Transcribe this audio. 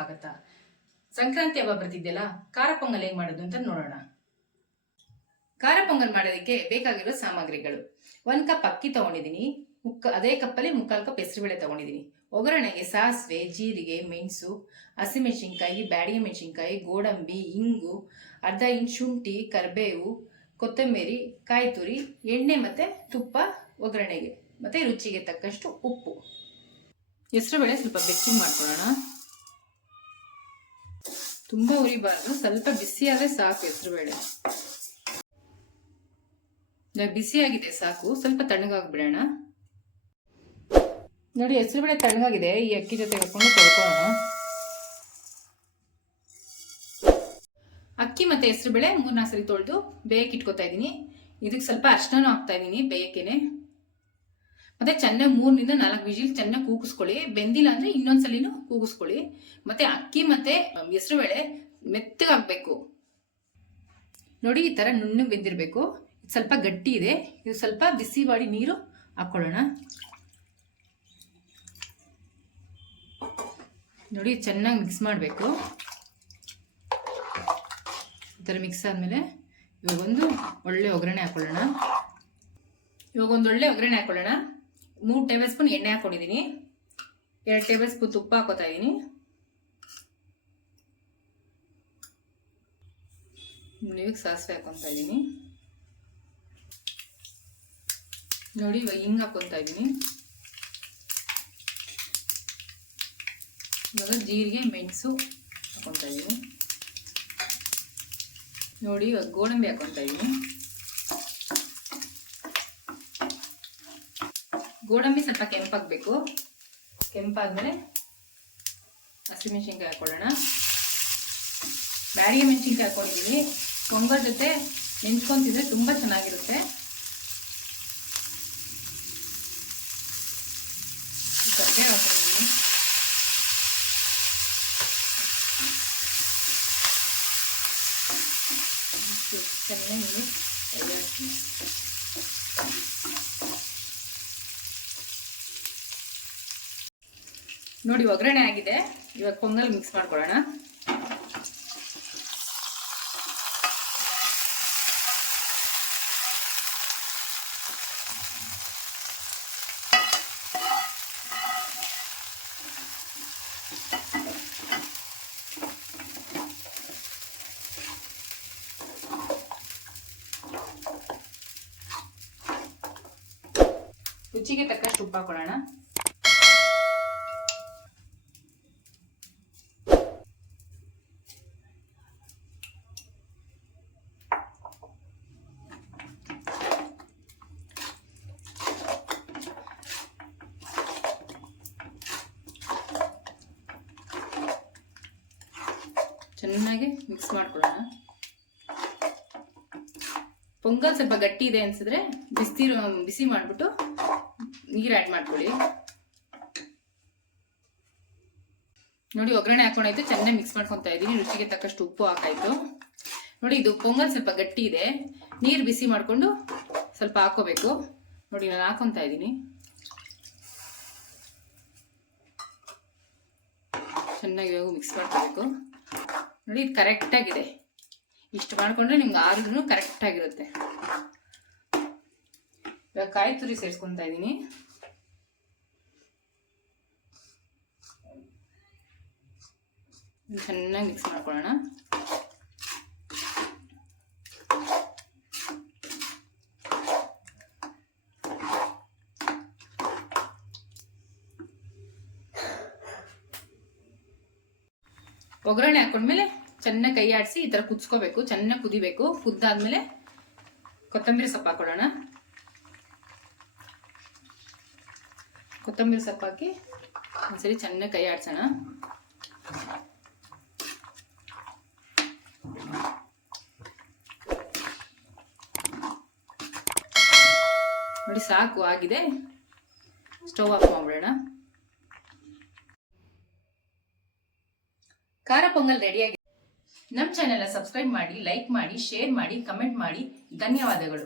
ಸ್ವಾಗತ. ಸಂಕ್ರಾಂತಿ ಹಬ್ಬ ಬರ್ತಿದ್ದೆಲ್ಲ, ಖಾರ ಪೊಂಗಲ್ ಹೇಗೆ ಮಾಡೋದು ಅಂತ ನೋಡೋಣ. ಖಾರ ಪೊಂಗಲ್ ಮಾಡೋದಕ್ಕೆ ಬೇಕಾಗಿರೋ ಸಾಮಗ್ರಿಗಳು: 1 ಕಪ್ ಅಕ್ಕಿ ತಗೊಂಡಿದ್ದೀನಿ, ಅದೇ ಕಪ್ಪಲ್ಲಿ 3/4 ಕಪ್ ಹೆಸರುಬೇಳೆ ತಗೊಂಡಿದ್ದೀನಿ. ಒಗ್ಗರಣೆಗೆ ಸಾಸಿವೆ, ಜೀರಿಗೆ, ಮೆಣಸು, ಹಸಿಮೆಣಸಿನ್ಕಾಯಿ, ಬ್ಯಾಡಿಗೆ ಮೆಣಸಿನ್ಕಾಯಿ, ಗೋಡಂಬಿ, ಇಂಗು, ಅರ್ಧ ಇಂಚ್ ಶುಂಠಿ, ಕರಿಬೇವು, ಕೊತ್ತಂಬರಿ, ಕಾಯಿ ತುರಿ, ಎಣ್ಣೆ ಮತ್ತೆ ತುಪ್ಪ ಒಗ್ಗರಣೆಗೆ, ಮತ್ತೆ ರುಚಿಗೆ ತಕ್ಕಷ್ಟು ಉಪ್ಪು. ಹೆಸರುಬೇಳೆ ಸ್ವಲ್ಪ ಬೆಚ್ಚಗೆ ಮಾಡ್ಕೊಳ್ಳೋಣ. ತುಂಬಾ ಉರಿಬಾರ್ದು, ಸ್ವಲ್ಪ ಬಿಸಿ ಆದ್ರೆ ಸಾಕು. ಹೆಸರುಬೇಳೆ ಬಿಸಿ ಆಗಿದೆ ಸಾಕು, ಸ್ವಲ್ಪ ತಣ್ಣಗಾಗ್ಬಿಡೋಣ. ನೋಡಿ, ಹೆಸರುಬೇಳೆ ತಣ್ಣಗಾಗಿದೆ. ಈ ಅಕ್ಕಿ ಜೊತೆ ಹಾಕೊಂಡು ತೊಳ್ಕೊಳ್ಳೋಣ. ಅಕ್ಕಿ ಮತ್ತೆ ಹೆಸರುಬೇಳೆ 3-4 ಸರಿ ತೊಳೆದು ಬೇಯಕ್ಕೆ ಇಟ್ಕೊತಾ ಇದ್ದೀನಿ. ಇದಕ್ಕೆ ಸ್ವಲ್ಪ ಅರ್ಶಿನ ಹಾಕ್ತಾ ಇದ್ದೀನಿ ಬೇಯಕ್ಕೇನೆ. ಮತ್ತೆ ಚೆನ್ನಾಗಿ 3-4 ವಿಜಿಲ್ ಚೆನ್ನಾಗಿ ಕೂಗಿಸ್ಕೊಳ್ಳಿ. ಬೆಂದಿಲ್ಲ ಅಂದ್ರೆ ಇನ್ನೊಂದ್ಸಲಿನೂ ಕೂಗಿಸ್ಕೊಳ್ಳಿ. ಮತ್ತೆ ಅಕ್ಕಿ ಮತ್ತೆ ಹೆಸರುಬೇಳೆ ಮೆತ್ತಗಾಗಬೇಕು. ನೋಡಿ, ಈ ತರ ನುಣ್ಣಗೆ ಬೆಂದಿರಬೇಕು. ಸ್ವಲ್ಪ ಗಟ್ಟಿ ಇದೆ. ಇದು ಸ್ವಲ್ಪ ಬಿಸಿ ಮಾಡಿ ನೀರು ಹಾಕೊಳ್ಳೋಣ. ನೋಡಿ, ಚೆನ್ನಾಗಿ ಮಿಕ್ಸ್ ಮಾಡಬೇಕು. ಈ ಥರ ಮಿಕ್ಸ್ ಆದಮೇಲೆ ಇವಾಗ ಒಂದು ಒಳ್ಳೆ ಒಗ್ಗರಣೆ ಹಾಕೊಳ್ಳೋಣ. 3 ಟೇಬಲ್ ಸ್ಪೂನ್ ಎಣ್ಣೆ ಹಾಕೊಂಡಿದ್ದೀನಿ. 2 ಟೇಬಲ್ ಸ್ಪೂನ್ ತುಪ್ಪ ಹಾಕೋತಾ ಇದ್ದೀನಿ. ಇವಾಗ ಸಾಸಿವೆ ಹಾಕೊತಾ ಇದ್ದೀನಿ. ನೋಡಿ, ಇವಾಗ ಹಿಂಗೆ ಹಾಕೊತಾ ಇದ್ದೀನಿ. ಇವಾಗ ಜೀರಿಗೆ, ಮೆಣಸು ಹಾಕೊತಾ ಇದ್ದೀನಿ. ನೋಡಿ, ಇವಾಗ ಗೋಡಂಬಿ ಹಾಕೊತಾ ಇದ್ದೀನಿ. ಗೋಡಂಬಿ ಸ್ವಲ್ಪ ಕೆಂಪಾಗಬೇಕು. ಕೆಂಪಾದ್ಮೇಲೆ ಹಸಿಮೆಣಸಿನ್ಕಾಯಿ ಹಾಕೊಳ್ಳೋಣ. ಬ್ಯಾಡಿಗೆ ಮೆಣಸಿನ್ಕಾಯಿ ಹಾಕೊಂಡಿದ್ದೀನಿ. ಪೊಂಗಲ್ ಜೊತೆ ನೆಂಚ್ಕೊಂತಿದ್ರೆ ತುಂಬಾ ಚೆನ್ನಾಗಿರುತ್ತೆ. ಕರ್ಬೇವು ಹಾಕೊಂಡಿದ್ದೀನಿ. ಚೆನ್ನಾಗಿ ನೋಡಿ, ಒಗ್ಗರಣೆ ಆಗಿದೆ. ಇವಾಗ ಪೊಂಗಲ್ ಮಿಕ್ಸ್ ಮಾಡ್ಕೊಳ್ಳೋಣ. ರುಚಿಗೆ ತಕ್ಕಷ್ಟು ಉಪ್ಪು ಹಾಕೊಳ್ಳೋಣ. ಚೆನ್ನಾಗಿ ಮಿಕ್ಸ್ ಮಾಡ್ಕೊಳ್ಳೋಣ. ಪೊಂಗಲ್ ಸ್ವಲ್ಪ ಗಟ್ಟಿ ಇದೆ ಅನ್ಸಿದ್ರೆ ಬಿಸಿ ಮಾಡಿಬಿಟ್ಟು ನೀರು ಆ್ಯಡ್ ಮಾಡ್ಕೊಳ್ಳಿ. ನೋಡಿ, ಒಗ್ಗರಣೆ ಹಾಕೊಂಡಾಯ್ತು. ಚೆನ್ನಾಗಿ ಮಿಕ್ಸ್ ಮಾಡ್ಕೊತಾ ಇದ್ದೀನಿ. ರುಚಿಗೆ ತಕ್ಕಷ್ಟು ಉಪ್ಪು ಹಾಕಾಯ್ತು. ನೋಡಿ, ಇದು ಪೊಂಗಲ್ ಸ್ವಲ್ಪ ಗಟ್ಟಿ ಇದೆ. ನೀರು ಬಿಸಿ ಮಾಡಿಕೊಂಡು ಸ್ವಲ್ಪ ಹಾಕೋಬೇಕು. ನೋಡಿ, ನಾನು ಹಾಕೊತಾ ಇದ್ದೀನಿ. ಚೆನ್ನಾಗಿ ಮಿಕ್ಸ್ ಮಾಡ್ಕೋಬೇಕು. ನೋಡಿ, ಇದು ಕರೆಕ್ಟಾಗಿದೆ. ಇಷ್ಟು ಮಾಡಿಕೊಂಡ್ರೆ ನಿಮ್ಗೆ ಆರಿದ್ರೂ ಕರೆಕ್ಟಾಗಿರುತ್ತೆ. ಇವಾಗ ಕಾಯಿ ತುರಿ ಸೇರಿಸ್ಕೊತಾ ಇದ್ದೀನಿ. ಚೆನ್ನಾಗಿ ಮಿಕ್ಸ್ ಮಾಡ್ಕೊಳ್ಳೋಣ. ಒಗ್ಗರಣೆ ಹಾಕೊಂಡ್ಮೇಲೆ ಚೆನ್ನಾಗಿ ಕೈ ಆಡಿಸಿ ಈ ಥರ ಕುದಿಸ್ಕೋಬೇಕು. ಚೆನ್ನಾಗಿ ಕುದಿಬೇಕು. ಕುದ್ದಾದ್ಮೇಲೆ ಕೊತ್ತಂಬರಿ ಸೊಪ್ಪು ಹಾಕೊಳ್ಳೋಣ. ಕೊತ್ತಂಬರಿ ಸೊಪ್ಪು ಹಾಕಿ ಒಂದ್ಸರಿ ಚೆನ್ನಾಗಿ ಕೈ ಆಡ್ಸೋಣ. ನೋಡಿ, ಸಾಕು, ಆಗಿದೆ. ಸ್ಟವ್ ಆಫ್ ಮಾಡ್ಬಿಡೋಣ. ಖಾರ ಪೊಂಗಲ್ ರೆಡಿಯಾಗಿದೆ. ನಮ್ಮ ಚಾನೆಲ್ ಸಬ್ಸ್ಕ್ರೈಬ್ ಮಾಡಿ, ಲೈಕ್ ಮಾಡಿ, ಶೇರ್ ಮಾಡಿ, ಕಮೆಂಟ್ ಮಾಡಿ. ಧನ್ಯವಾದಗಳು.